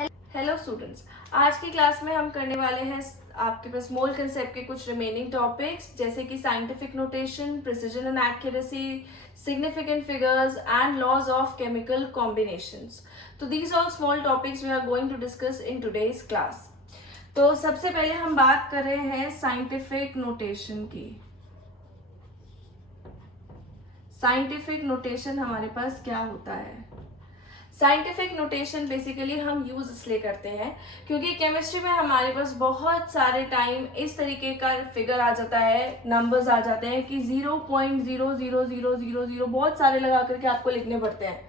Hello students, आज की class में हम करने वाले हैं आपके पास मोल कंसेप्ट के कुछ रिमेनिंग टॉपिक्स जैसे कि scientific notation, precision and accuracy, significant figures and laws of chemical combinations. तो these all small topics we are going to discuss in today's class. तो सबसे पहले हम बात कर रहे हैं साइंटिफिक नोटेशन की। साइंटिफिक नोटेशन हमारे पास क्या होता है? साइंटिफिक नोटेशन बेसिकली हम यूज इसलिए करते हैं क्योंकि केमिस्ट्री में हमारे पास बहुत सारे टाइम इस तरीके का फिगर आ जाता है, नंबर्स आ जाते हैं कि 0.00000 बहुत सारे लगा करके आपको लिखने पड़ते हैं।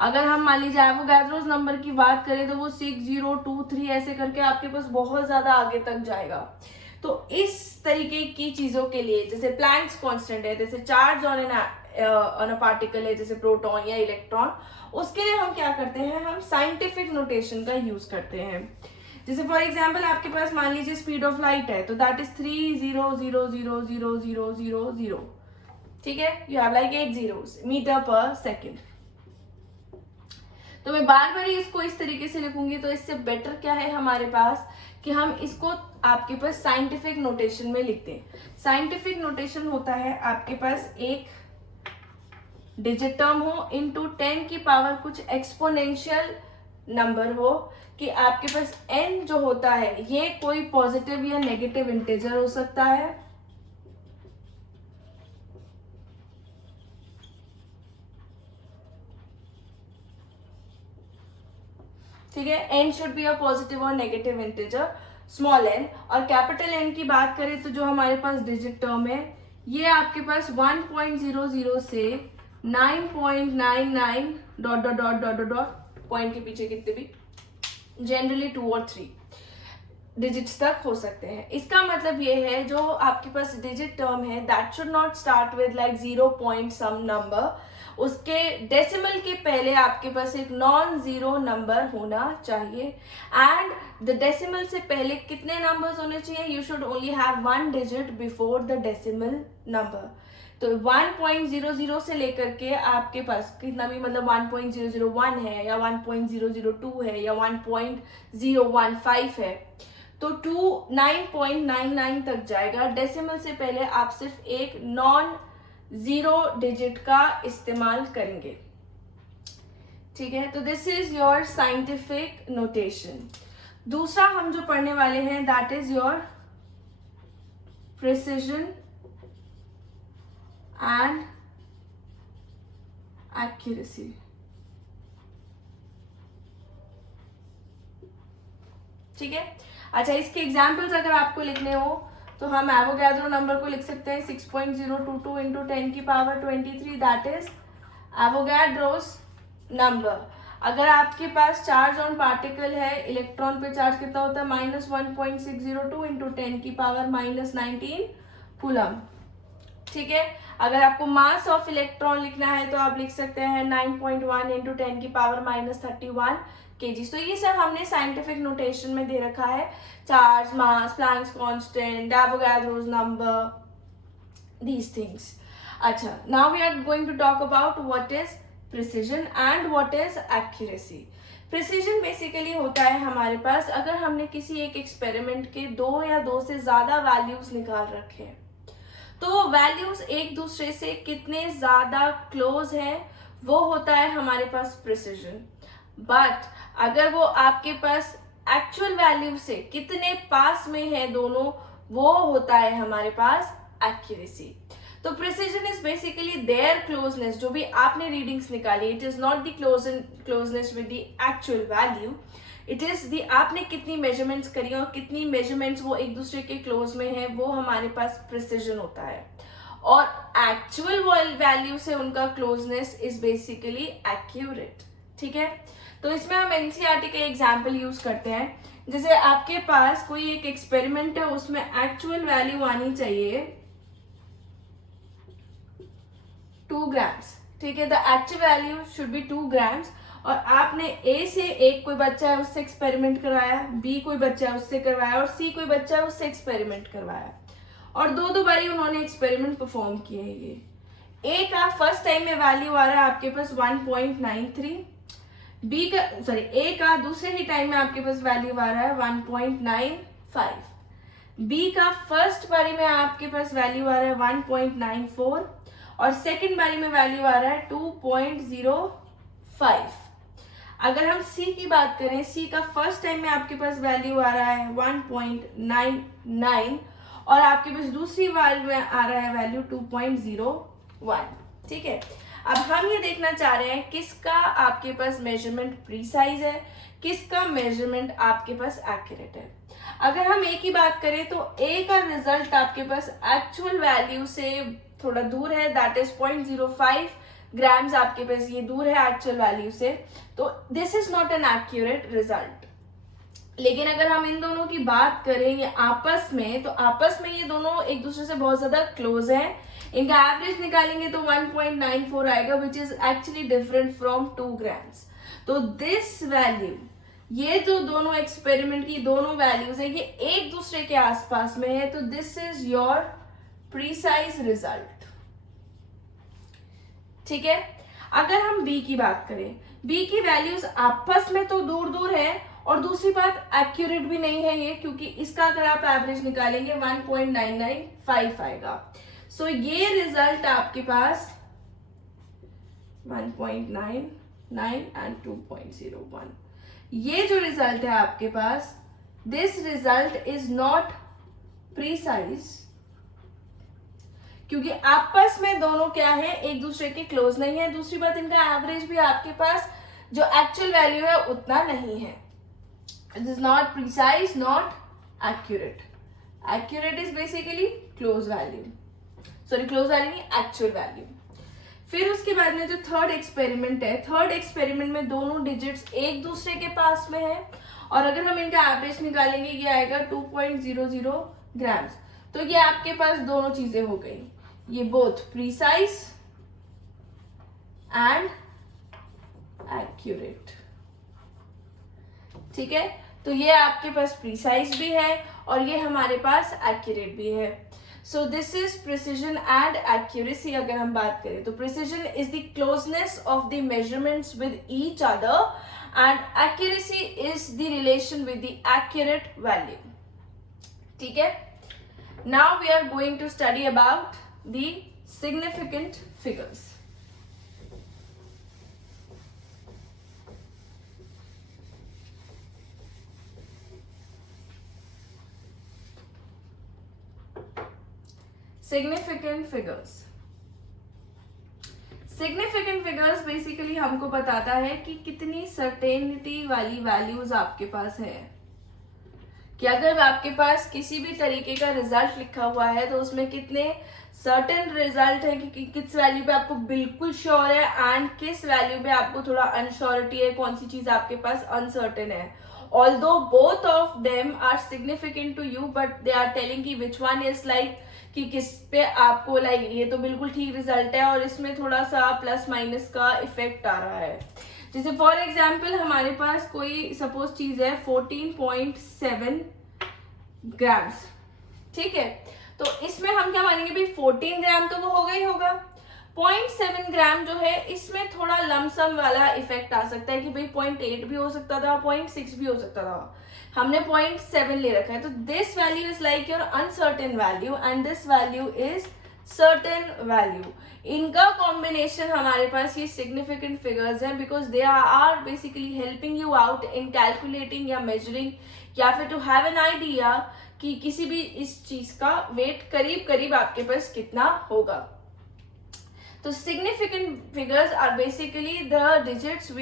अगर हम मान लीजिए एवोगाड्रोस नंबर की बात करें तो वो 6023 ऐसे करके आपके पास बहुत ज्यादा आगे तक जाएगा। तो इस तरीके की चीजों के लिए जैसे प्लैंक्स कांस्टेंट है, जैसे चार्ज ऑन अ पार्टिकल है जैसे प्रोटॉन या इलेक्ट्रॉन, उसके लिए हम क्या करते हैं, हम साइंटिफिक नोटेशन का यूज करते हैं। जैसे फॉर एग्जांपल आपके पास मान लीजिए स्पीड ऑफ लाइट है तो दैट इज 300000000, ठीक है। You have like 8 zeros metre per second. तो मैं बार बार इसको इस तरीके से लिखूंगी तो इससे बेटर क्या है हमारे पास कि हम इसको आपके पास साइंटिफिक नोटेशन में लिखते हैं। साइंटिफिक नोटेशन होता है आपके पास एक डिजिट टर्म हो इनटू 10 की पावर कुछ एक्सपोनेंशियल नंबर हो कि आपके पास n जो होता है ये कोई पॉजिटिव या नेगेटिव इंटीजर हो सकता है, ठीक है। n should be a positive और नेगेटिव इंटीजर स्मॉल n। और कैपिटल N की बात करें तो जो हमारे पास डिजिट टर्म है ये आपके पास 1.00 से 9.99 dot dot dot dot dot point के पीछे कितने भी जनरली 2 और 3 डिजिट्स तक हो सकते हैं। इसका मतलब ये है जो आपके पास डिजिट टर्म है that should not start with like 0 point some number, उसके डेसिमल के पहले आपके पास एक नॉन जीरो नंबर होना चाहिए। एंड द डेसिमल से पहले कितने नंबर्स होने चाहिए? You should only have 1 digit before the decimal number. तो 1.00 से लेकर के आपके पास कितना भी मतलब 1.001 है या 1.002 है या 1.015 है तो 9.99 तक जाएगा। डेसिमल से पहले आप सिर्फ एक नॉन जीरो डिजिट का इस्तेमाल करेंगे, ठीक है। तो this is your scientific notation. दूसरा हम जो पढ़ने वाले हैं that is your precision and accuracy, ठीक है। अच्छा, इसके एग्जाम्पल्स अगर आपको लिखने हो तो हम एवोगाड्रो नंबर को लिख सकते हैं 6.022 इंटू 10 की power 23, that is Avogadro's number. अगर आपके पास चार्ज ऑन पार्टिकल है, इलेक्ट्रॉन पे चार्ज कितना होता है -1.602 इंटू 10 की पावर -19 कूलम, ठीक है। अगर आपको मास ऑफ इलेक्ट्रॉन लिखना है तो आप लिख सकते हैं 9.1 इंटू 10 की पावर -31 kg। तो ये सब हमने साइंटिफिक नोटेशन में दे रखा है, charge, mass, Planck's constant, Avogadro's number, these things। अच्छा, now we are going to talk about what is precision and what is accuracy. Precision basically होता है हमारे पास अगर हमने किसी एक एक्सपेरिमेंट के 2 या 2 से ज्यादा वैल्यूज निकाल रखे हैं तो वैल्यूज एक दूसरे से कितने ज्यादा क्लोज है वो होता है हमारे पास प्रिसिजन। बट अगर वो आपके पास एक्चुअल वैल्यू से कितने पास में है दोनों, वो होता है हमारे पास एक्यूरेसी। तो precision is basically their closeness, जो भी आपने रीडिंग्स निकाली, it is not the closeness with the actual value, it is the आपने कितनी मेजरमेंट्स करी और कितनी मेजरमेंट्स वो एक दूसरे के क्लोज में है, वो हमारे पास प्रिसिजन होता है। और एक्चुअल वैल्यू से उनका क्लोजनेस इज बेसिकली एक्यूरेट, ठीक है। तो इसमें हम एनसीईआरटी के एग्जाम्पल यूज करते हैं। जैसे आपके पास कोई एक एक्सपेरिमेंट है, उसमें एक्चुअल वैल्यू आनी चाहिए 2 grams, ठीक है। The actual value should be 2 grams। और आपने ए से एक कोई बच्चा है उससे एक्सपेरिमेंट करवाया, बी कोई बच्चा है उससे करवाया और सी कोई बच्चा है उससे एक्सपेरिमेंट करवाया और 2 बारी उन्होंने एक्सपेरिमेंट परफॉर्म किए हैं। ये ए का फर्स्ट टाइम में वैल्यू आ रहा है आपके पास 1.93, बी का सॉरी ए का दूसरे ही टाइम में आपके पास वैल्यू आ रहा है 1.95, बी का फर्स्ट बारी में आपके पास वैल्यू आ रहा है 1.94 और सेकंड बारी में वैल्यू आ रहा है 2.05। अगर हम सी की बात करें, सी का फर्स्ट टाइम में आपके पास वैल्यू आ रहा है 1.99 और आपके पास दूसरी बार में आ रहा है वैल्यू 2.01। ठीक है, अब हम ये देखना चाह रहे हैं किसका आपके पास मेजरमेंट प्रीसाइज है, किसका मेजरमेंट आपके पास एक्यूरेट है। अगर हम ए की बात करें तो ए का रिजल्ट आपके पास एक्चुअल वैल्यू से थोड़ा दूर है, दैट इज 0.05 ग्राम्स आपके पास ये दूर है एक्चुअल वैल्यू से, तो this is not an accurate result. लेकिन अगर हम इन दोनों की बात करें ये आपस में, तो आपस में ये दोनों एक दूसरे से बहुत ज्यादा क्लोज हैं। इनका एवरेज निकालेंगे तो 1.94 आएगा, which is actually different from 2 grams. तो दिस वैल्यू, ये जो दोनों एक्सपेरिमेंट की दोनों वैल्यूज है ये एक दूसरे के आसपास में है, तो this is your precise result. ठीक है, अगर हम बी की बात करें, बी की वैल्यूज आपस में तो दूर दूर है और दूसरी बात एक्यूरेट भी नहीं है ये, क्योंकि इसका अगर आप एवरेज निकालेंगे 1.995 आएगा। सो ये रिजल्ट आपके पास 1.99 एंड 2.01, ये जो रिजल्ट है आपके पास, this result is not precise, क्योंकि आपस में दोनों क्या है, एक दूसरे के क्लोज नहीं है। दूसरी बात, इनका एवरेज भी आपके पास जो एक्चुअल वैल्यू है उतना नहीं है। It is not precise, not accurate. Accurate is basically close value, sorry close value नहीं, एक्चुअल वैल्यू। फिर उसके बाद में जो थर्ड एक्सपेरिमेंट है, थर्ड एक्सपेरिमेंट में दोनों डिजिट्स एक दूसरे के पास में है और अगर हम इनका एवरेज निकालेंगे ये आएगा 2.00 ग्राम्स। तो ये आपके पास दोनों चीजें हो गई, ये बोथ प्रीसाइज एंड एक्यूरेट। ठीक है, तो ये आपके पास प्रीसाइज भी है और ये हमारे पास एक्यूरेट भी है। So this is precision and accuracy. अगर हम बात करें तो precision is the closeness of the measurements with each other and accuracy is the relation with the accurate value. ठीक है, now we are going to study about the significant figures. Significant figures, significant figures basically हमको बताता है कि कितनी certainty वाली values आपके पास है, कि अगर आपके पास किसी भी तरीके का रिजल्ट लिखा हुआ है तो उसमें कितने सर्टेन रिजल्ट है कि किस वैल्यू पे आपको बिल्कुल श्योर है एंड किस वैल्यू पे आपको थोड़ा अनश्योरिटी है, कौन सी चीज आपके पास अनसर्टेन है। Although both of them are significant to you, but they are telling कि विच वन इज लाइक कि किस पे आपको लाइक ये तो बिल्कुल ठीक रिजल्ट है और इसमें थोड़ा सा प्लस माइनस का इफेक्ट आ रहा है। जैसे फॉर एग्जाम्पल हमारे पास कोई सपोज चीज है 14.7 ग्राम्स। ठीक है, तो इसमें हम क्या मानेंगे भाई 14 ग्राम तो वो होगा ही होगा। 0.7 ग्राम जो है इसमें थोड़ा लमसम वाला इफेक्ट आ सकता है कि भाई 0.8 भी हो सकता था, 0.6 भी हो सकता था, हमने 0.7 ले रखा है। तो this value is like your uncertain value and this value is certain value. इनका कॉम्बिनेशन हमारे पास ये सिग्निफिकेंट फिगर्स हैं, because they are basically helping you out in calculating या मेजरिंग या फिर टू हैव एन आइडिया कि किसी भी इस चीज का वेट करीब करीब आपके पास कितना होगा। तो significant figures are basically the digits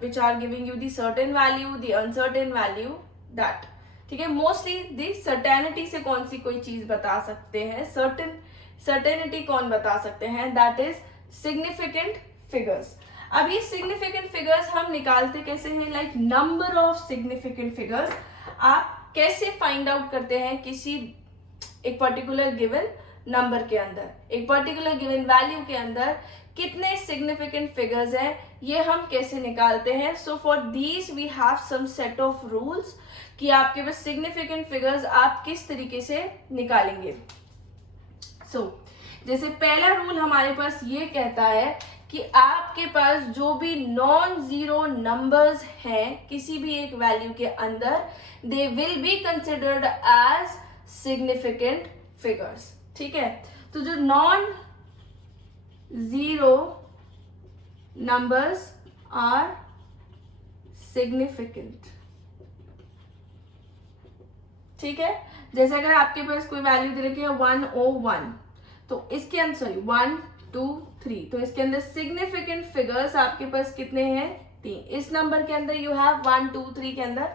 which are giving you the certain value, the uncertain value, that। ठीक है, मोस्टली दी सर्टेनिटी से कौन सी कोई चीज बता सकते हैं, सर्टेनिटी कौन बता सकते हैं, दैट इज सिग्निफिकेंट फिगर्स। अब ये सिग्निफिकेंट फिगर्स हम निकालते कैसे हैं, like number of significant figures आप कैसे फाइंड आउट करते हैं किसी एक पर्टिकुलर गिवन नंबर के अंदर, एक पर्टिकुलर गिवन वैल्यू के अंदर कितने सिग्निफिकेंट फिगर्स हैं, ये हम कैसे निकालते हैं। So for these we have some set of rules कि आपके पास सिग्निफिकेंट फिगर्स आप किस तरीके से निकालेंगे। सो जैसे पहला रूल हमारे पास ये कहता है कि आपके पास जो भी नॉन जीरो नंबर्स हैं किसी भी एक वैल्यू के अंदर, they will be considered as significant figures. ठीक है, तो जो non zero numbers are significant. ठीक है, जैसे अगर आपके पास कोई वैल्यू दे रखी है 101, तो इसके अंदर सॉरी 1 2 3, तो इसके अंदर सिग्निफिकेंट फिगर्स आपके पास कितने हैं? 3। इस नंबर के अंदर यू हैव 1 2 3 के अंदर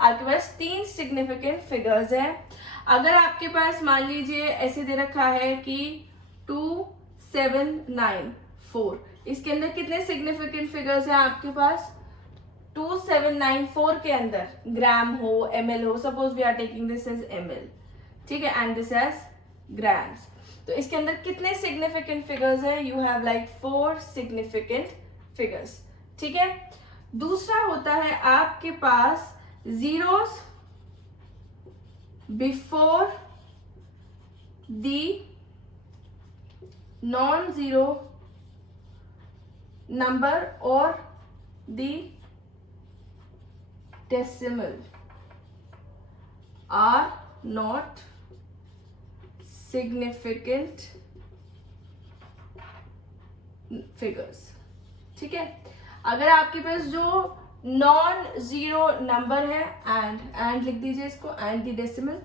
आपके पास 3 सिग्निफिकेंट फिगर्स हैं। अगर आपके पास मान लीजिए ऐसे दे रखा है कि 2794, इसके अंदर कितने सिग्निफिकेंट फिगर्स हैं आपके पास? 2794 के अंदर ग्राम हो, ml हो, suppose we are taking this as ml, ठीक है, एंड दिस एज ग्राम्स। तो इसके अंदर कितने सिग्निफिकेंट फिगर्स हैं? You have like 4 significant figures. ठीक है, दूसरा होता है आपके पास zeros before the non zero number और the decimal are not significant figures। ठीक है, अगर आपके पास जो नॉन जीरो नंबर है एंड लिख दीजिए इसको, and the decimal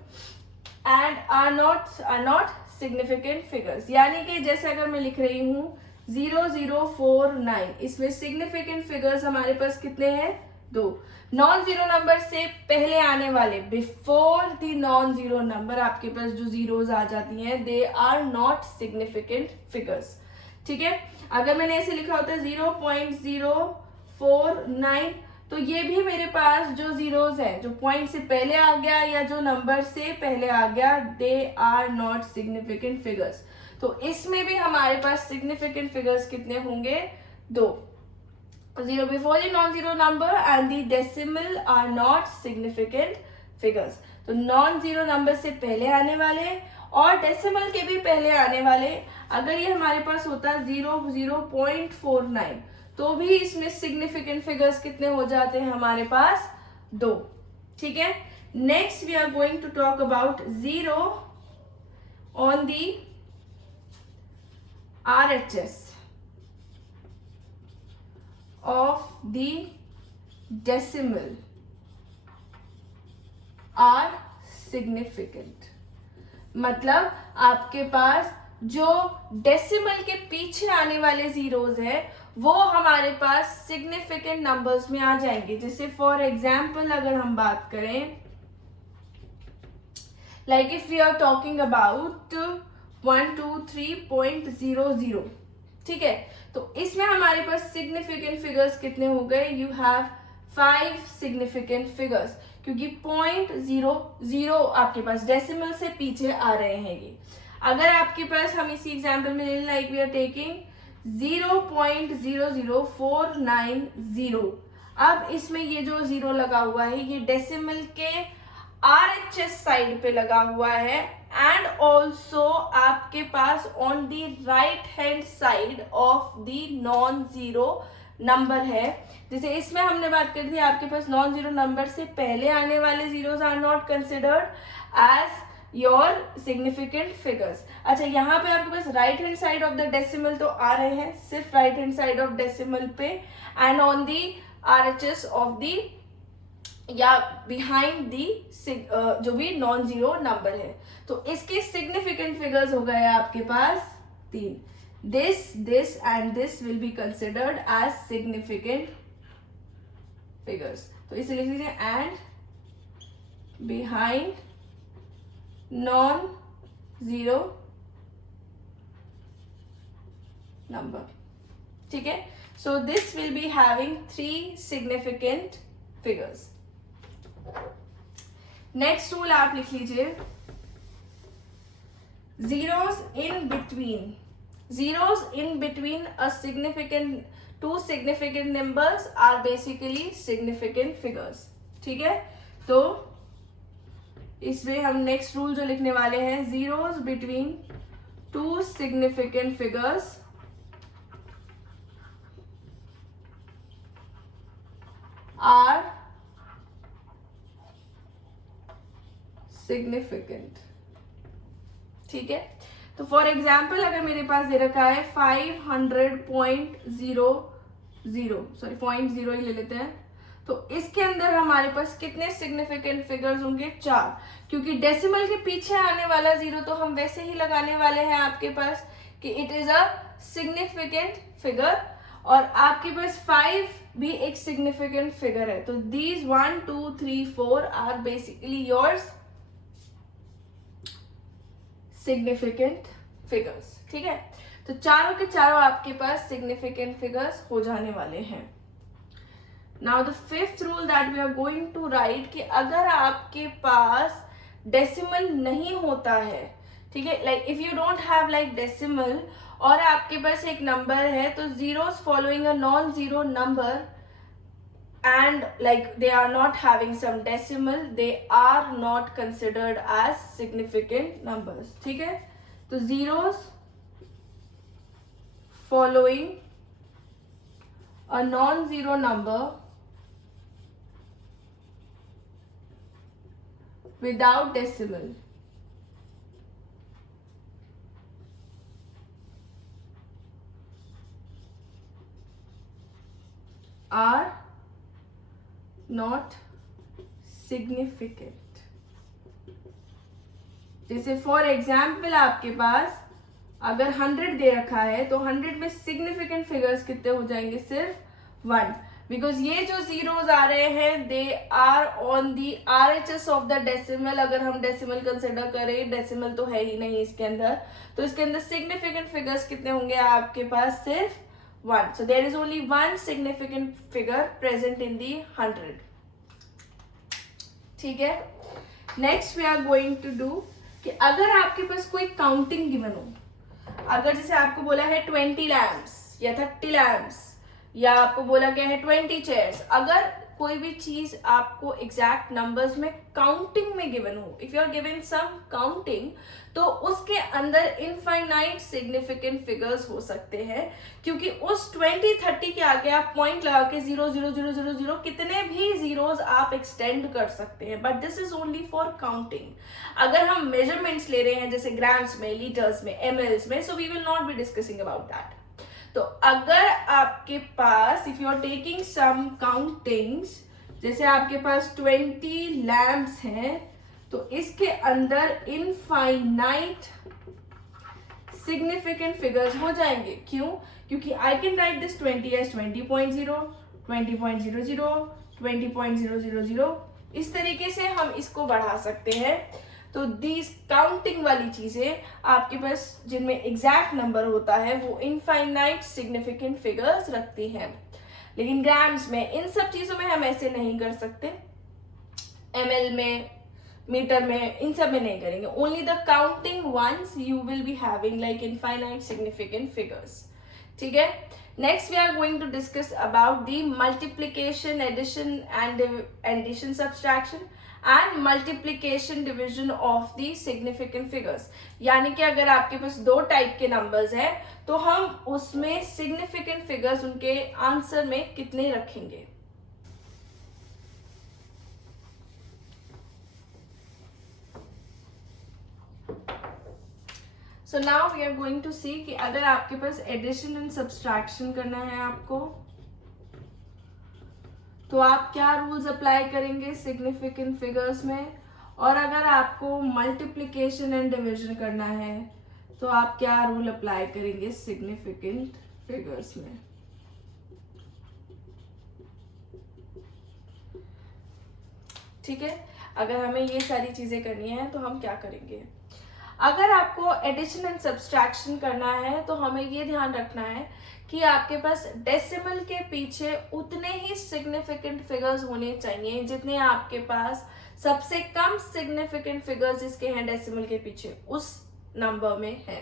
and are not significant figures, यानी कि जैसे अगर मैं लिख रही हूं 0049, इसमें सिग्निफिकेंट फिगर्स हमारे पास कितने हैं? 2। नॉन जीरो नंबर से पहले आने वाले, before the non zero number, आपके पास जो जीरोज आ जाती हैं, they are not significant figures. ठीक है, अगर मैंने ऐसे लिखा होता है 0.049, तो ये भी मेरे पास जो जीरोज है, जो पॉइंट से पहले आ गया या जो नंबर से पहले आ गया, they are not significant figures. तो इसमें भी हमारे पास सिग्निफिकेंट फिगर्स कितने होंगे? 2। 0 before the non-zero number and the decimal are not significant figures। तो नॉन जीरो नंबर से पहले आने वाले और डेसिमल के भी पहले आने वाले, अगर ये हमारे पास होता 0.49, तो भी इसमें सिग्निफिकेंट फिगर्स कितने हो जाते हैं हमारे पास? 2। ठीक है, next we are going to talk about zero on the RHS of the decimal are significant। मतलब आपके पास जो डेसिमल के पीछे आने वाले जीरोज हैं वो हमारे पास सिग्निफिकेंट नंबर्स में आ जाएंगे। जैसे फॉर एग्जाम्पल अगर हम बात करें, like if we are talking about 123.00, ठीक है, तो इसमें हमारे पास सिग्निफिकेंट फिगर्स कितने हो गए? यू हैव 5 सिग्निफिकेंट फिगर्स, क्योंकि 0.00 आपके पास डेसिमल से पीछे आ रहे हैं ये। अगर आपके पास हम इसी एग्जांपल में ले, लाइक वी आर टेकिंग 0.00490, अब इसमें ये जो जीरो लगा हुआ है ये डेसिमल के RHS साइड पे लगा हुआ है, एंड ऑल्सो आपके pass on the right hand side of the non zero number है। जैसे इसमें हमने बात करी थी, आपके पास नॉन जीरो नंबर से पहले आने वाले zeros are not considered as your significant figures. अच्छा, यहाँ पे आपके पास right hand side of the decimal तो आ रहे हैं, सिर्फ right hand side of decimal पे, and on the RHS of the या बिहाइंड दी जो भी नॉन जीरो नंबर है। तो इसके सिग्निफिकेंट फिगर्स हो गए आपके पास 3। This and this will be considered as significant figures. तो इसे लिख लीजिए, and behind non zero number. ठीक है, so this will be having 3 significant figures. Next rule आप लिख लीजिए, zeros in between a significant 2 significant numbers are basically significant figures। ठीक है, तो इसमें हम नेक्स्ट रूल जो लिखने वाले हैं, zeros between 2 significant figures are significant. ठीक है, तो फॉर एग्जाम्पल अगर मेरे पास दे रखा है 0.0 ही ले लेते हैं, तो इसके अंदर हमारे पास कितने सिग्निफिकेंट फिगर्स होंगे? 4, क्योंकि डेसिमल के पीछे आने वाला 0 तो हम वैसे ही लगाने वाले हैं आपके पास कि it is a significant figure, और आपके पास 5 भी एक सिग्निफिकेंट फिगर है। तो these 1 2 3 4 are basically yours significant figures. ठीक है, तो चारों के चारों आपके पास सिग्निफिकेंट फिगर्स हो जाने वाले हैं। Now the fifth rule that we are going to write कि अगर आपके पास डेसिमल नहीं होता है, ठीक है, like if you don't have like decimal और आपके पास एक नंबर है, तो zeros following a non zero number and like they are not having some decimal, they are not considered as significant numbers. ठीक है, तो zeros following a non-zero number without decimal are not significant. जैसे for example आपके पास अगर 100 दे रखा है तो 100 में सिग्निफिकेंट फिगर्स कितने हो जाएंगे? सिर्फ 1, बिकॉज ये जो जीरोस आ रहे हैं they are on the RHS of the decimal. अगर हम डेसिमल कंसिडर करें, डेसिमल तो है ही नहीं इसके अंदर, तो इसके अंदर सिग्निफिकेंट फिगर्स कितने होंगे आपके पास? सिर्फ 1. So there is only one significant figure present in the 100. ठीक है, next we are going to do कि अगर आपके पास कोई काउंटिंग गिवन हो, अगर जैसे आपको बोला है 20 लैम्प्स या 30 लैम्प्स, या आपको बोला गया है 20 चेयर्स, अगर कोई भी चीज आपको एग्जैक्ट नंबर्स में काउंटिंग में गिवन हो, if you are given some counting, तो उसके अंदर इनफाइनाइट सिग्निफिकेंट फिगर्स हो सकते हैं, क्योंकि उस 20-30 के आगे आप पॉइंट लगा के 0 0 0 0 0 कितने भी जीरोस आप एक्सटेंड कर सकते हैं, but this is only for counting. अगर हम मेजरमेंट्स ले रहे हैं जैसे ग्राम्स में, लीटर्स में, mls में, so we will not be discussing about that. तो अगर आपके पास if you are taking some countings, जैसे आपके पास 20 लैम्प्स हैं, तो इसके अंदर इनफाइनाइट सिग्निफिकेंट फिगर्स हो जाएंगे। क्यों? क्योंकि I can write this 20 as 20.0, 20.00, 20.000, इस तरीके से हम इसको बढ़ा सकते हैं। तो दीज काउंटिंग वाली चीजें आपके पास जिनमें एग्जैक्ट नंबर होता है वो इनफाइनाइट सिग्निफिकेंट फिगर्स रखती हैं, लेकिन ग्राम्स में, इन सब चीजों में हम ऐसे नहीं कर सकते। ml में, मीटर में, इन सब में नहीं करेंगे। Only the counting once you will be having like infinite significant figures. ठीक है, next we are going to discuss about the multiplication, addition and addition, subtraction and multiplication division of the significant figures. यानी कि अगर आपके पास 2 type के numbers हैं तो हम उसमें सिग्निफिकेंट फिगर्स उनके आंसर में कितने रखेंगे। So now we are going to see कि अगर आपके पास एडिशन एंड सब्सट्रैक्शन करना है आपको, तो आप क्या रूल्स अप्लाई करेंगे सिग्निफिकेंट फिगर्स में, और अगर आपको मल्टीप्लिकेशन एंड डिवीजन करना है तो आप क्या रूल अप्लाई करेंगे सिग्निफिकेंट फिगर्स में। ठीक है, अगर हमें ये सारी चीजें करनी है तो हम क्या करेंगे। अगर आपको एडिशन एंड सब्सट्रैक्शन करना है तो हमें ये ध्यान रखना है कि आपके पास डेसिमल के पीछे उतने ही सिग्निफिकेंट फिगर्स होने चाहिए जितने आपके पास सबसे कम सिग्निफिकेंट फिगर्स जिसके हैं डेसिमल के पीछे उस नंबर में है।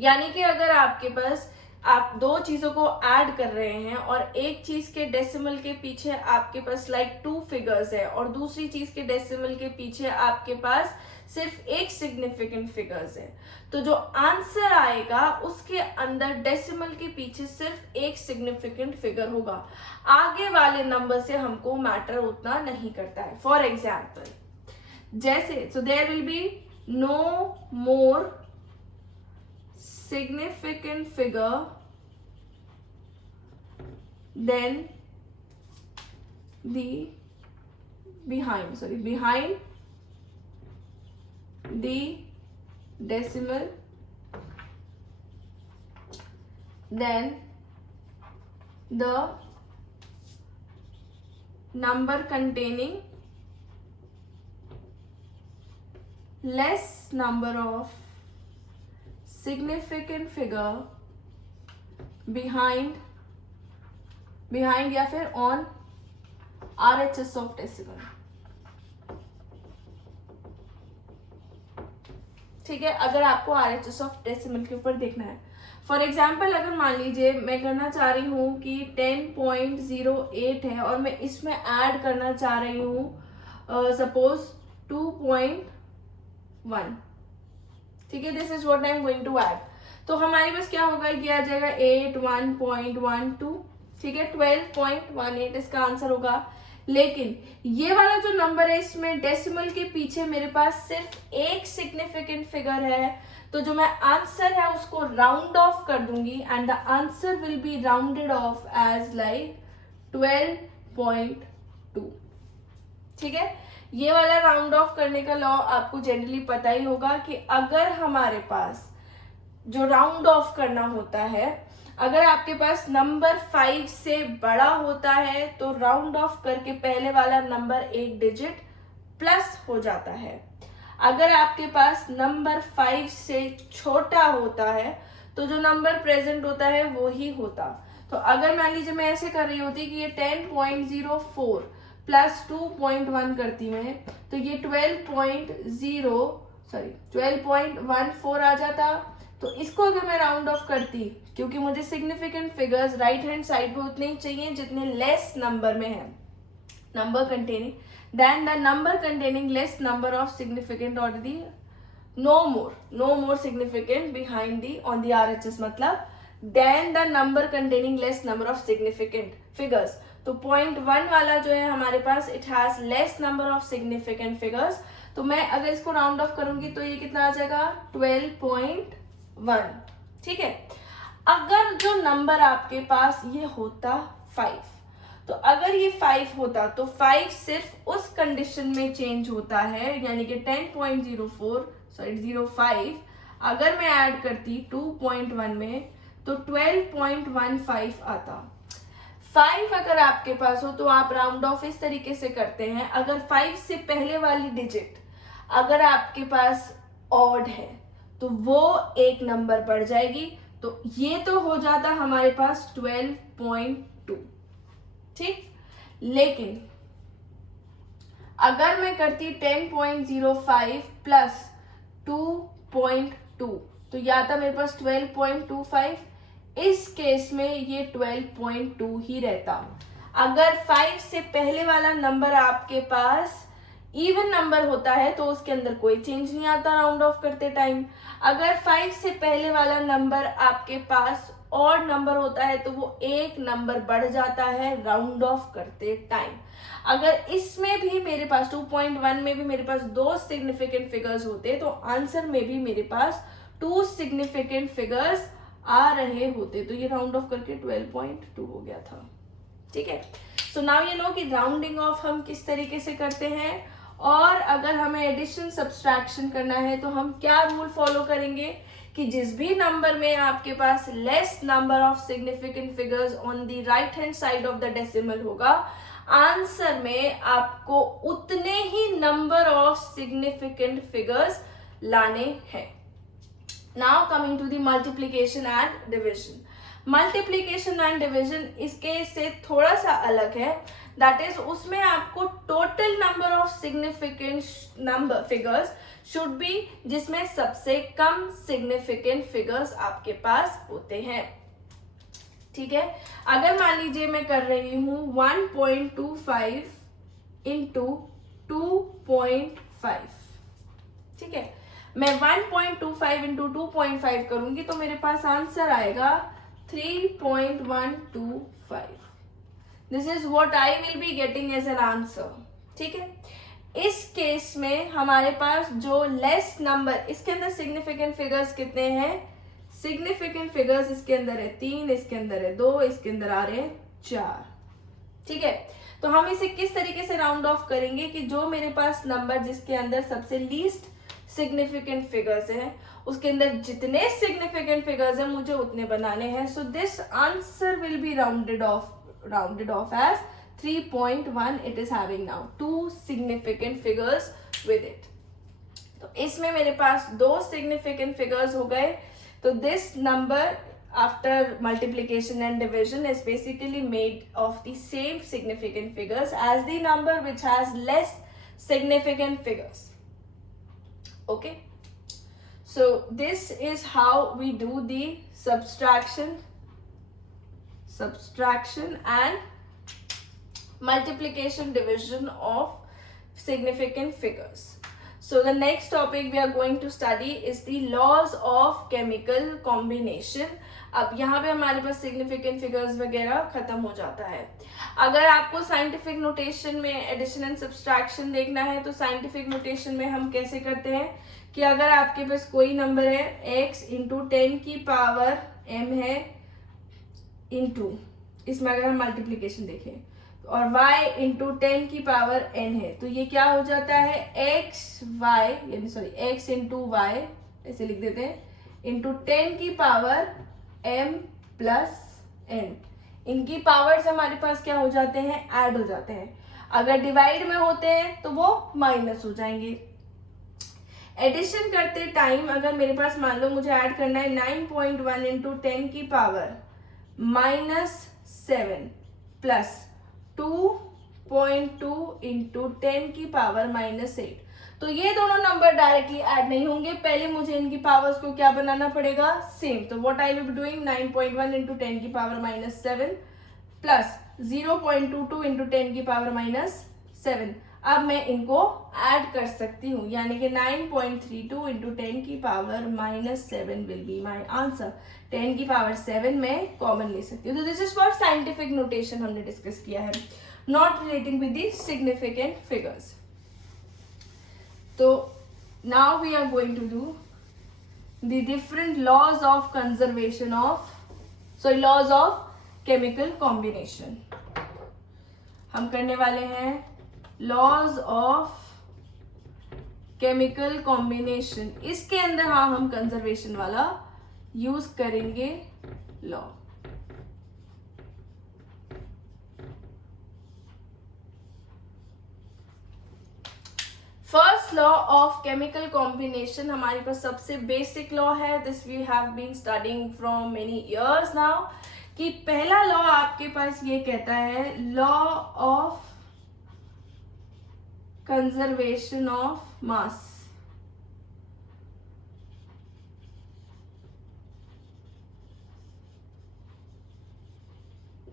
यानी कि अगर आपके पास आप दो चीजों को ऐड कर रहे हैं और एक चीज के डेसिमल के पीछे आपके पास लाइक 2 फिगर्स है और दूसरी चीज के डेसिमल के पीछे आपके पास सिर्फ एक सिग्निफिकेंट फिगर्स है, तो जो आंसर आएगा उसके अंदर डेसिमल के पीछे सिर्फ एक सिग्निफिकेंट फिगर होगा। आगे वाले नंबर से हमको मैटर उतना नहीं करता है। फॉर एग्जाम्पल जैसे so there will be no more significant figure than the behind the decimal then the number containing less number of significant figure behind या फिर on RHS of decimal। ठीक है, अगर आपको RHS of decimal के ऊपर देखना है, फॉर एग्जाम्पल अगर मान लीजिए मैं करना चाह रही हूँ कि 10.08 है और मैं इसमें ऐड करना चाह रही हूँ सपोज 2.1, ठीक है, this is what I am going to add. तो हमारे पास क्या होगा, ये आ जाएगा 81.12, ठीक है, 12.18 इसका आंसर होगा। लेकिन ये वाला जो नंबर है इसमें डेसिमल के पीछे मेरे पास सिर्फ एक सिग्निफिकेंट फिगर है, तो जो मैं आंसर है उसको राउंड ऑफ कर दूंगी and the answer will be rounded off as like 12.2। ठीक है, ये वाला राउंड ऑफ करने का लॉ आपको जनरली पता ही होगा कि अगर हमारे पास जो राउंड ऑफ करना होता है, अगर आपके पास नंबर 5 से बड़ा होता है तो राउंड ऑफ करके पहले वाला नंबर एक डिजिट प्लस हो जाता है। अगर आपके पास नंबर 5 से छोटा होता है तो जो नंबर प्रेजेंट होता है वो ही होता। तो अगर मान लीजिए मैं ऐसे कर रही होती कि ये 10.04 प्लस 2.1 करती मैं, तो ये 12.14 आ जाता। तो इसको अगर मैं राउंड ऑफ करती, क्योंकि मुझे significant figures right hand side पे उतने ही चाहिए जितने लेस नंबर में है, number containing then the number containing less number of significant और the no more significant behind the on the RHS, मतलब then the number containing less number of significant figures. तो 0.1 वाला जो है हमारे पास it has less number of significant figures, तो मैं अगर इसको राउंड ऑफ करूंगी तो ये कितना आ जाएगा 12.1। ठीक है, अगर जो नंबर आपके पास ये होता 5, तो अगर ये 5 होता तो 5 सिर्फ उस कंडीशन में चेंज होता है, यानी कि 10.05 अगर मैं ऐड करती 2.1 में तो 12.15 आता। 5 अगर आपके पास हो तो आप राउंड ऑफ इस तरीके से करते हैं, अगर 5 से पहले वाली डिजिट अगर आपके पास ऑड है तो वो एक नंबर बढ़ जाएगी, तो ये तो हो जाता हमारे पास 12.2। ठीक, लेकिन अगर मैं करती 10.05 प्लस 2.2 तो या था मेरे पास 12.25, इस केस में ये 12.2 ही रहता। अगर 5 से पहले वाला नंबर आपके पास इवन नंबर होता है तो उसके अंदर कोई चेंज नहीं आता राउंड ऑफ करते टाइम। अगर 5 से पहले वाला नंबर आपके पास ऑड नंबर होता है तो वो एक नंबर बढ़ जाता है राउंड ऑफ करते टाइम। अगर इसमें भी मेरे पास 2.1 में भी मेरे पास 2 सिग्निफिकेंट फिगर्स होते तो आंसर में भी मेरे पास 2 सिग्निफिकेंट फिगर्स आ रहे होते, तो ये राउंड ऑफ करके 12.2 हो गया था। ठीक है, सो नाउ यू नो कि राउंडिंग ऑफ हम किस तरीके से करते हैं, और अगर हमें एडिशन सब्सट्रैक्शन करना है तो हम क्या रूल फॉलो करेंगे कि जिस भी नंबर में आपके पास less number of significant figures on the right hand side of the decimal होगा, आंसर में आपको उतने ही नंबर ऑफ सिग्निफिकेंट फिगर्स लाने हैं। Now coming to the multiplication and division. Multiplication and division इसके से थोड़ा सा अलग है, दैट इज उसमें आपको total number of significant number figures should be जिसमें सबसे कम सिग्निफिकेंट फिगर्स आपके पास होते हैं। ठीक है। अगर मान लीजिए मैं कर रही हूँ 1.25 इंटू 2.5, ठीक है, मैं 1.25 इंटू 2.5 करूंगी तो मेरे पास आंसर आएगा 3.125। This is what I will be getting as an answer, ठीक है। इस केस में हमारे पास जो लेस नंबर, इसके अंदर सिग्निफिकेंट फिगर्स कितने हैं, सिग्निफिकेंट फिगर्स इसके अंदर है 3, इसके अंदर है 2, इसके अंदर आ रहे हैं 4, ठीक है। तो हम इसे किस तरीके से राउंड ऑफ करेंगे कि जो मेरे पास नंबर जिसके अंदर सबसे लीस्ट सिग्निफिकेंट फिगर्स हैं, उसके अंदर जितने सिग्निफिकेंट फिगर्स हैं मुझे उतने बनाने हैं। So this answer will be rounded off as 3.1. It is having now 2 significant figures with it. तो इसमें मेरे पास 2 सिग्निफिकेंट फिगर्स हो गए। तो this number after multiplication and division is basically made of the same significant figures as the number which has less significant figures. Okay, so this is how we do the subtraction and multiplication division of significant figures. So the next topic we are going to study is the laws of chemical combination. अब यहाँ पे हमारे पास significant figures वगैरह खत्म हो जाता है। अगर आपको साइंटिफिक नोटेशन में एडिशन एंड सब्सट्रैक्शन देखना है तो साइंटिफिक नोटेशन में हम कैसे करते हैं कि अगर आपके पास कोई नंबर है x इंटू 10 की पावर m है इंटू, इसमें अगर हम मल्टीप्लीकेशन देखें, और y इंटू 10 की पावर n है, तो ये क्या हो जाता है x इंटू y, ऐसे लिख देते हैं, इंटू 10 की पावर m प्लस n। इनकी पावर्स हमारे पास क्या हो जाते हैं, ऐड हो जाते हैं। अगर डिवाइड में होते हैं तो वो माइनस हो जाएंगे। एडिशन करते टाइम अगर मेरे पास मान लो मुझे ऐड करना है 9.1 इंटू 10 की पावर -7 प्लस 2.2 इंटू 10 की पावर -8, तो ये दोनों नंबर डायरेक्टली ऐड नहीं होंगे, पहले मुझे इनकी पावर्स को क्या बनाना पड़ेगा, सेम। तो what I will be doing, 9.1 into 10 की पावर -7 प्लस 0.22 इंटू 10 की पावर -7। अब मैं इनको ऐड कर सकती हूँ, यानी कि 9.32 इंटू 10 की power -7 will be my answer. 10 की पावर 7 में कॉमन ले सकती हूँ। तो this is for scientific notation हमने डिस्कस किया है, not relating with the significant figures. तो now we are going to do the different laws of conservation of, laws of chemical combination. हम करने वाले हैं लॉज ऑफ केमिकल कॉम्बिनेशन। इसके अंदर हाँ हम कंजर्वेशन वाला यूज करेंगे law. First law of chemical combination हमारे पास सबसे बेसिक लॉ है, this we have been studying from many years now, कि पहला लॉ आपके पास ये कहता है law of conservation of mass.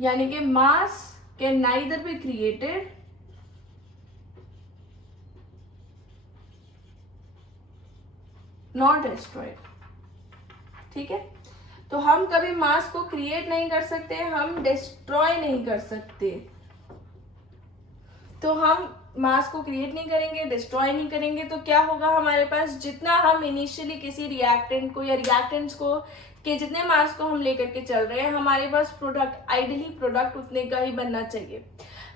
यानी कि mass can neither be created not destroyed, ठीक है। तो हम कभी मास को क्रिएट नहीं कर सकते, हम डिस्ट्रॉय नहीं कर सकते। तो हम मास को क्रिएट नहीं करेंगे, डिस्ट्रॉय नहीं करेंगे, तो क्या होगा हमारे पास, जितना हम इनिशियली किसी रिएक्टेंट को या रिएक्टेंट्स को के जितने मास को हम लेकर के चल रहे हैं, हमारे पास प्रोडक्ट आइडियली प्रोडक्ट उतने का ही बनना चाहिए।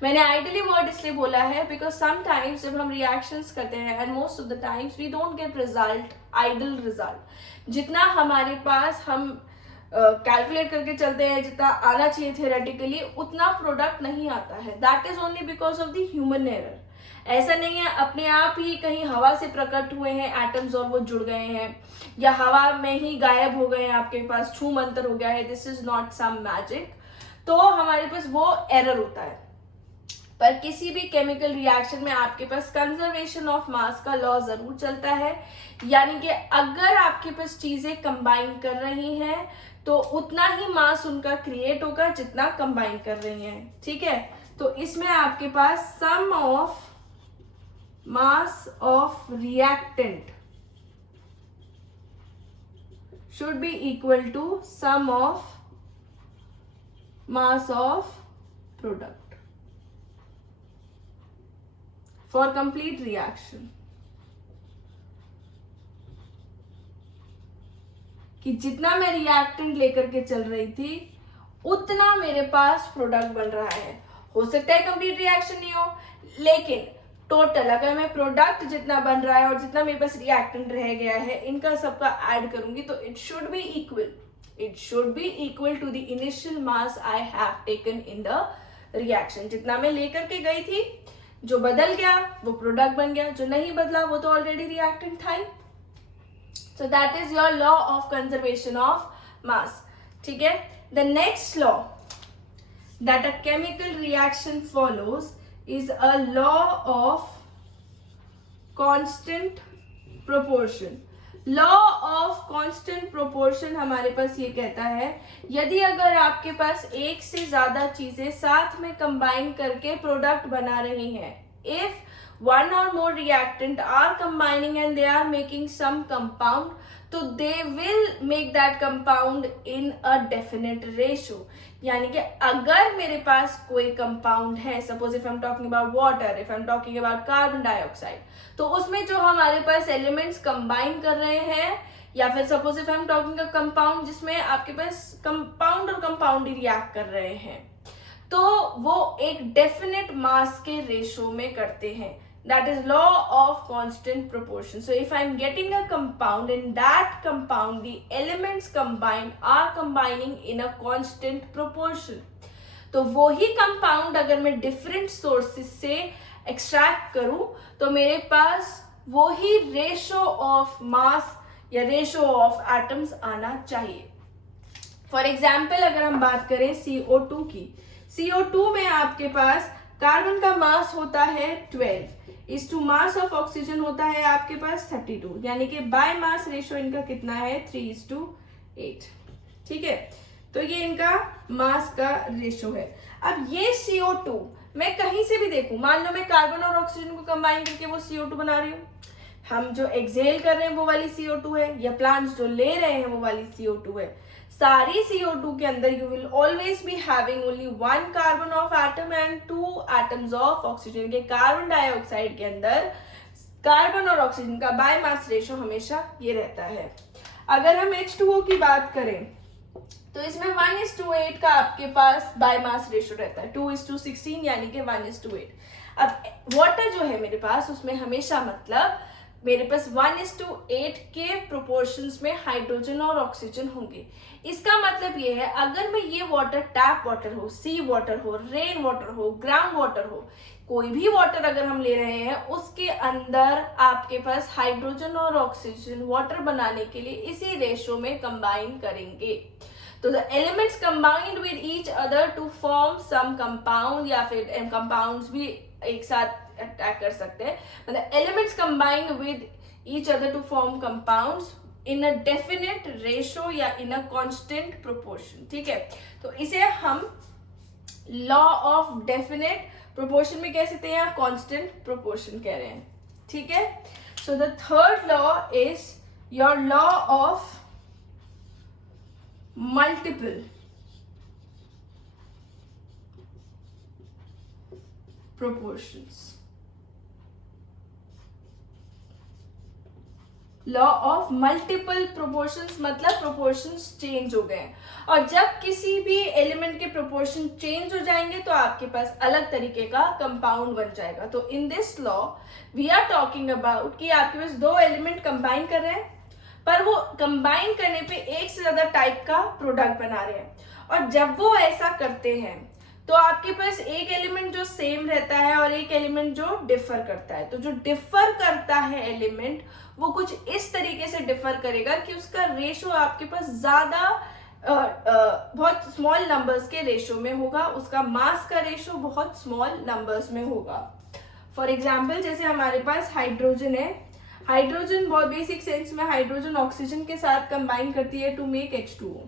मैंने आइडियली वर्ड इसलिए बोला है बिकॉज समटाइम्स जब हम रिएक्शंस करते हैं and most of the times we don't get result ideal result. जितना हमारे पास हम कैलकुलेट करके चलते हैं, जितना आना चाहिए थियोरेटिकली, उतना प्रोडक्ट नहीं आता है। That is only because of the human error. ऐसा नहीं है अपने आप ही कहीं हवा से प्रकट हुए हैं एटम्स और वो जुड़ गए हैं, या हवा में ही गायब हो गए हैं, आपके पास छू मंतर हो गया है। This is not some magic. तो हमारे पास वो एरर होता है। पर किसी भी केमिकल रिएक्शन में आपके पास कंजर्वेशन ऑफ मास का लॉ जरूर चलता है। यानी कि अगर आपके पास चीजें कंबाइन कर रही हैं तो उतना ही मास उनका क्रिएट होगा जितना कंबाइन कर रही हैं, ठीक है। तो इसमें आपके पास sum of mass of reactant should be equal to sum of mass of product for complete reaction. कि जितना मैं रिएक्टेंट लेकर के चल रही थी उतना मेरे पास प्रोडक्ट बन रहा है। हो सकता है कंप्लीट रिएक्शन नहीं हो, लेकिन टोटल अगर मैं प्रोडक्ट जितना बन रहा है और जितना मेरे पास रिएक्टेंट रह गया है इनका सबका ऐड करूंगी तो it should be equal to the initial mass I have taken in the reaction. जितना मैं लेकर के गई थी, जो बदल गया वो प्रोडक्ट बन गया, जो नहीं बदला वो तो ऑलरेडी रिएक्टेंट था ही। So that is your law of conservation of mass, ठीक है। The next law that a chemical reaction follows is a law of constant proportion. Law of constant proportion हमारे पास ये कहता है यदि अगर आपके पास एक से ज्यादा चीजें साथ में कंबाइन करके प्रोडक्ट बना रही हैं, if one or more reactant are combining and they are making some compound, तो they will make that compound in a definite ratio. यानी कि अगर मेरे पास कोई कंपाउंड है, suppose if I am talking about water, if I am talking about carbon dioxide, तो उसमें जो हमारे पास एलिमेंट्स कंबाइन कर रहे हैं, या फिर suppose if I am talking a compound जिसमें आपके पास कंपाउंड और कंपाउंड ही रिएक्ट कर रहे हैं, तो वो एक डेफिनेट मास के रेशो में करते हैं. That is law of constant proportion. So if I am getting a compound, in that compound the elements combined are combining in a constant proportion. तो वो ही कंपाउंड अगर मैं डिफरेंट सोर्सेज से एक्सट्रैक्ट करूं तो मेरे पास वो ही रेशो ऑफ मास या रेशो ऑफ एटम्स आना चाहिए. फॉर एग्जाम्पल अगर हम बात करें CO2 की, CO2 में आपके पास कार्बन का मास होता है 12 इस टू मास ऑफ ऑक्सीजन होता है आपके पास 32, यानी कि बाय मास रेशो इनका कितना है 3:8. ठीक है, तो ये इनका मास का रेशो है. अब ये CO2 मैं कहीं से भी देखूं, मान लो मैं कार्बन और ऑक्सीजन को कंबाइन करके वो CO2 बना रही हूँ, हम जो एक्सहेल कर रहे हैं वो वाली CO2 है, या प्लांट्स जो ले रहे हैं वो वाली CO2 है. सारी CO2 के अंदर you will always be having only one carbon of atom and 2 atoms of oxygen. के कार्बन डाइऑक्साइड के अंदर कार्बन और ऑक्सीजन का बाय मास रेशो हमेशा ये रहता है. अगर हम H2O की बात करें तो इसमें 1:8 का आपके पास बाय मास रेशो रहता है, 2:16 यानी कि 1:8. अब वाटर जो है मेरे पास उसमें हमेशा मतलब मेरे पास 1:8 के प्रोपोर्शंस में हाइड्रोजन और ऑक्सीजन होंगे. इसका मतलब ये है अगर मैं ये वाटर टैप वाटर हो, सी वाटर हो, रेन वाटर हो, ग्राउंड वाटर हो, कोई भी वाटर अगर हम ले रहे हैं उसके अंदर आपके पास हाइड्रोजन और ऑक्सीजन वाटर बनाने के लिए इसी रेशो में कंबाइन करेंगे. तो the elements combined with each other to form some compound, या फिर कंपाउंड्स भी एक साथ अटैक कर सकते हैं, मतलब elements combined with each other to form compounds in a definite ratio या इन अ कांस्टेंट प्रोपोर्शन. ठीक है, तो इसे हम लॉ ऑफ डेफिनेट प्रोपोर्शन में कह सकते हैं या कांस्टेंट प्रोपोर्शन कह रहे हैं. ठीक है, so the third law is your law of multiple proportions. Law of multiple proportions मतलब प्रोपोर्शंस चेंज हो गए, और जब किसी भी एलिमेंट के प्रोपोर्शन चेंज हो जाएंगे तो आपके पास अलग तरीके का कंपाउंड बन जाएगा. तो in this law we are talking about कि आपके पास दो एलिमेंट कंबाइन कर रहे हैं, पर वो कंबाइन करने पे एक से ज्यादा टाइप का प्रोडक्ट बना रहे हैं. और जब वो ऐसा करते हैं तो आपके पास एक एलिमेंट जो सेम रहता है और एक एलिमेंट जो डिफर करता है. तो जो डिफर करता है एलिमेंट वो कुछ इस तरीके से डिफर करेगा कि उसका रेशो आपके पास ज्यादा बहुत स्मॉल नंबर्स के रेशो में होगा, उसका मास का रेशो बहुत स्मॉल नंबर्स में होगा. फॉर एग्जाम्पल जैसे हमारे पास हाइड्रोजन है, हाइड्रोजन बहुत बेसिक सेंस में हाइड्रोजन ऑक्सीजन के साथ कंबाइन करती है टू मेक H2O.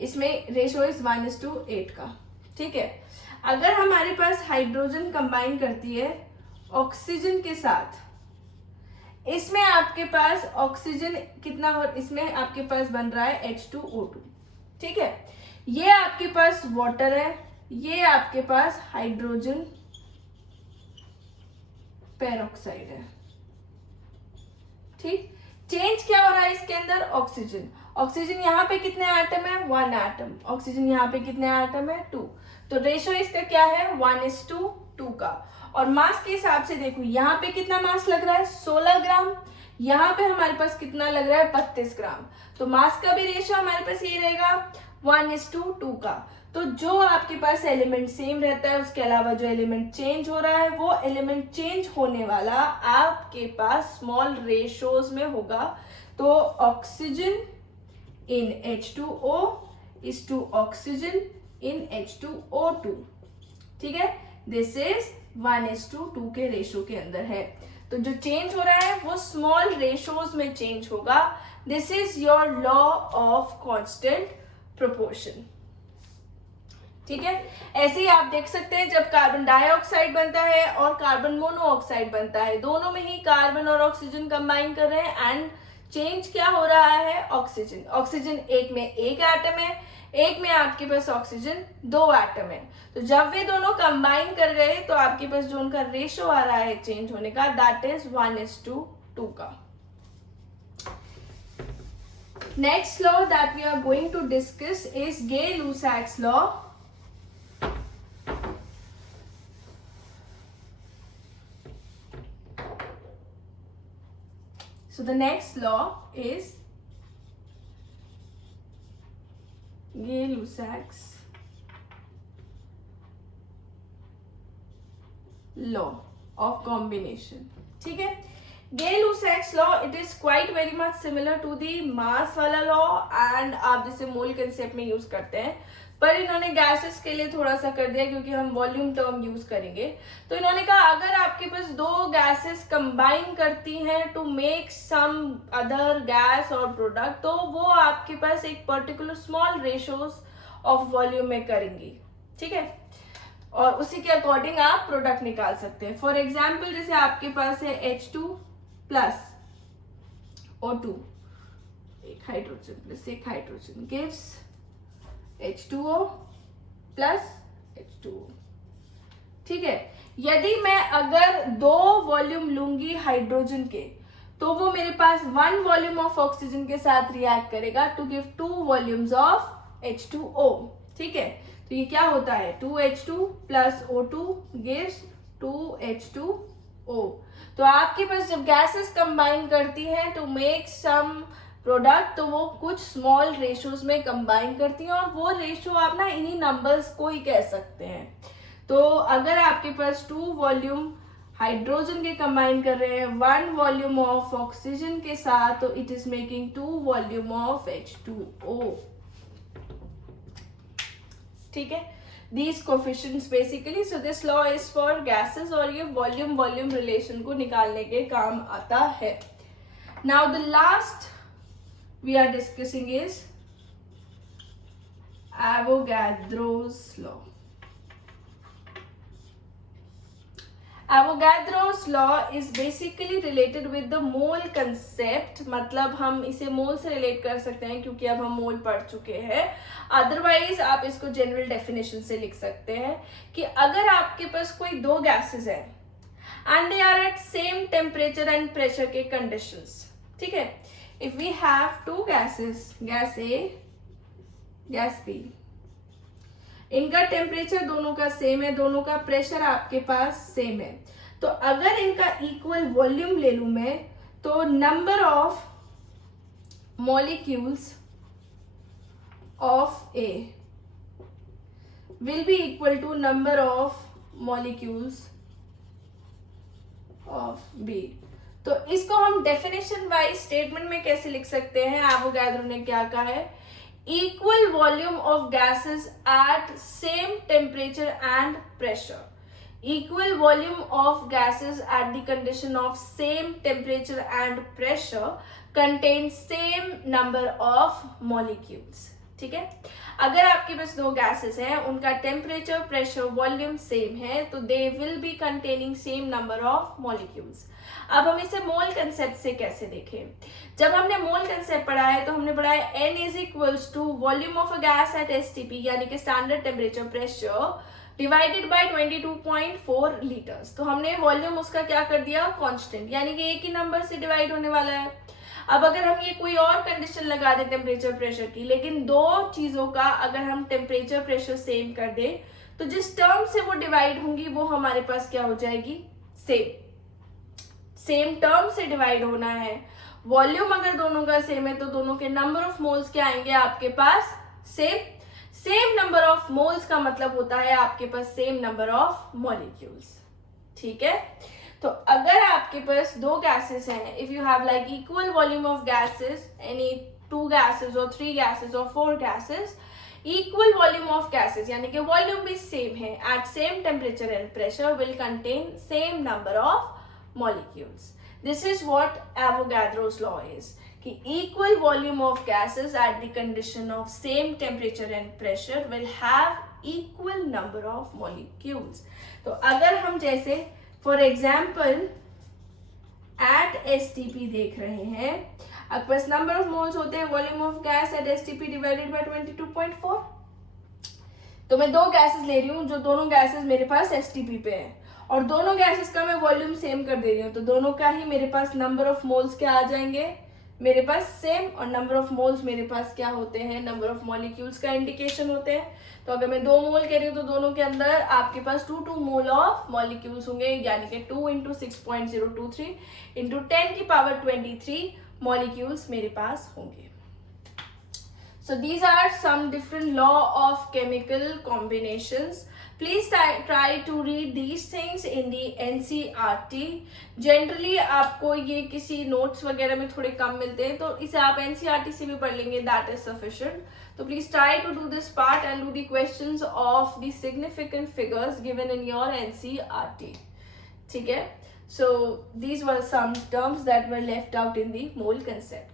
इसमें रेशो इज 1:8 का, ठीक है। अगर हमारे पास हाइड्रोजन कंबाइन करती है ऑक्सीजन के साथ, इसमें आपके पास ऑक्सीजन कितना हो, इसमें आपके पास बन रहा है H2O2, ठीक है। ये आपके पास वाटर है, ये आपके पास हाइड्रोजन पेरोक्साइड है, ठीक। चेंज क्या हो रहा है इसके अंदर, ऑक्सीजन। ऑक्सीजन यहाँ पे कितने एटम है, 1 एटम। ऑक्सीजन यहाँ पे कितने एटम है, 2। तो रेशो इसका क्या है, 1:2 का। और मास के हिसाब से देखो, यहाँ पे कितना मास लग रहा है, 16 ग्राम। यहाँ पे हमारे पास कितना लग रहा है, 32 ग्राम। तो मास का भी रेशो हमारे पास ये रहेगा 1:2 का। तो जो आपके पास एलिमेंट सेम रहता है, उसके अलावा जो एलिमेंट चेंज हो रहा है, वो एलिमेंट चेंज होने वाला आपके पास स्मॉल रेशोज में होगा। तो oxygen in H2O is to oxygen in H2O2, ठीक है। दिस इज 1:2 के रेशो के अंदर है। तो जो चेंज हो रहा है वो स्मॉल रेशोज में चेंज होगा। This is your law of constant proportion, ठीक है। ऐसे ही आप देख सकते हैं, जब कार्बन डाइऑक्साइड बनता है और कार्बन मोनोऑक्साइड बनता है, दोनों में ही कार्बन और ऑक्सीजन कंबाइन कर रहे हैं एंड चेंज क्या हो रहा है, ऑक्सीजन। ऑक्सीजन एक में 1 एटम है, एक में आपके पास ऑक्सीजन 2 एटम है। तो जब वे दोनों कंबाइन कर गए तो आपके पास जो उनका रेशो आ रहा है चेंज होने का, दैट इज 1:2 का। Next law that we are going to discuss is Gay-Lussac's law. So the next law is Gay-Lussac's law of combination, ठीक है। Gay-Lussac's law, it is quite very much similar to the mass वाला law and आप जैसे मोल concept में use करते हैं, पर इन्होंने गैसेस के लिए थोड़ा सा कर दिया क्योंकि हम वॉल्यूम टर्म यूज करेंगे। तो इन्होंने कहा अगर आपके पास 2 गैसेस कंबाइन करती हैं to make some other gas और प्रोडक्ट, तो वो आपके पास एक particular small ratios of volume में करेंगी, ठीक है। और उसी के अकॉर्डिंग आप प्रोडक्ट निकाल सकते हैं। फॉर एग्जाम्पल जैसे आपके पास है H2 प्लस O2, एक हाइड्रोजन प्लस एक hydrogen gives H2O plus H2O, ठीक है। यदि मैं अगर 2 वॉल्यूम लूंगी हाइड्रोजन के, तो वो मेरे पास 1 वॉल्यूम ऑफ ऑक्सीजन के साथ रिएक्ट करेगा to give 2 volumes of H2O, ठीक है। तो ये क्या होता है, 2H2 plus O2 gives 2H2O। तो आपके पास जब गैसेस कंबाइन करती हैं टू मेक सम प्रोडक्ट, तो वो कुछ स्मॉल रेशोज में कंबाइन करती हैं और वो रेशो आप ना इन्हीं नंबर्स को ही कह सकते हैं। तो अगर आपके पास 2 वॉल्यूम हाइड्रोजन के कंबाइन कर रहे हैं 1 वॉल्यूम ऑफ ऑक्सीजन के साथ, तो it is making 2 volume of H2O, ठीक है। These coefficients basically, so this law is for gases और ये वॉल्यूम रिलेशन को निकालने के काम आता है। Now the last we are discussing is Avogadro's law. Avogadro's law is basically related with the mole concept, मतलब हम इसे मोल से रिलेट कर सकते हैं क्योंकि अब हम मोल पढ़ चुके हैं। अदरवाइज आप इसको जनरल डेफिनेशन से लिख सकते हैं कि अगर आपके पास कोई 2 गैसेस हैं and they are at same temperature and pressure के कंडीशंस, ठीक है। If we have 2 gases, gas A, gas B, इनका टेम्परेचर दोनों का सेम है, दोनों का प्रेशर आपके पास सेम है, तो अगर इनका इक्वल वॉल्यूम ले लूं मैं, तो number of molecules of A will be equal to number of molecules of B। तो इसको हम डेफिनेशन वाइज स्टेटमेंट में कैसे लिख सकते हैं, एवोगैड्रो ने क्या कहा है, equal volume of gases at same temperature and pressure. Equal volume of gases at the condition of same temperature and pressure contain same number of molecules, ठीक है। अगर आपके पास दो गैसेस हैं, उनका टेम्परेचर, प्रेशर, वॉल्यूम सेम है, तो दे will B containing same number of molecules. अब हम इसे मोल कंसेप्ट से कैसे देखें? जब हमने मोल कंसेप्ट पढ़ा है तो हमने पढ़ा है N is equals to volume of a gas at STP, यानी कि standard temperature pressure, divided by 22.4 litres. तो हमने वॉल्यूम उसका क्या कर दिया, कांस्टेंट, यानी कि एक ही नंबर से डिवाइड होने वाला है। अब अगर हम ये कोई और कंडीशन लगा दें टेम्परेचर प्रेशर की, लेकिन दो चीजों का अगर हम टेम्परेचर प्रेशर सेम कर दें, तो जिस टर्म से वो डिवाइड होंगी वो हमारे पास क्या हो जाएगी, सेम टर्म से डिवाइड होना है। वॉल्यूम अगर दोनों का सेम है तो दोनों के नंबर ऑफ मोल्स क्या आएंगे आपके पास, सेम नंबर ऑफ मोल्स का मतलब होता है आपके पास सेम नंबर ऑफ मॉलिक्यूल्स। ठीक है, तो अगर आपके पास दो गैसेस हैं, if you have like equal volume of gases, any 2 gases और 3 गैसेस और 4 gases, equal volume of gases यानी कि वॉल्यूम भी सेम है, at same temperature and pressure will contain same number of molecules. This is what Avogadro's law is, कि equal volume of gases at the condition of same temperature and pressure will have equal number of molecules. तो अगर हम जैसे for example at STP देख रहे हैं, आपके पास number of moles होते हैं volume of gas at STP divided by 22.4। तो मैं दो गैसेस ले रही हूँ जो दोनों गैसेस मेरे पास STP पे है, और दोनों गैसेस का मैं वॉल्यूम सेम कर दे रही हूँ, तो दोनों का ही मेरे पास नंबर ऑफ मोल्स क्या आ जाएंगे, मेरे पास सेम, और नंबर ऑफ मोल्स मेरे पास क्या होते हैं, नंबर ऑफ मॉलिक्यूल्स का इंडिकेशन होते हैं। तो अगर मैं 2 मोल कह रही हूँ तो दोनों के अंदर आपके पास 2 मोल ऑफ मॉलिक्यूल्स होंगे, यानी कि 2 × 6.023 × 10⁻23 मॉलिक्यूल्स मेरे पास होंगे। So these are some different law of chemical combinations. Please try to read these things in the NCERT. Generally आपको ये किसी notes वगैरह में थोड़े कम मिलते हैं, तो इसे आप NCERT से भी पढ़ लेंगे, that is sufficient. So please try to do this part and do the questions of the significant figures given in your NCERT. ठीक है? So these were some terms that were left out in the mole concept.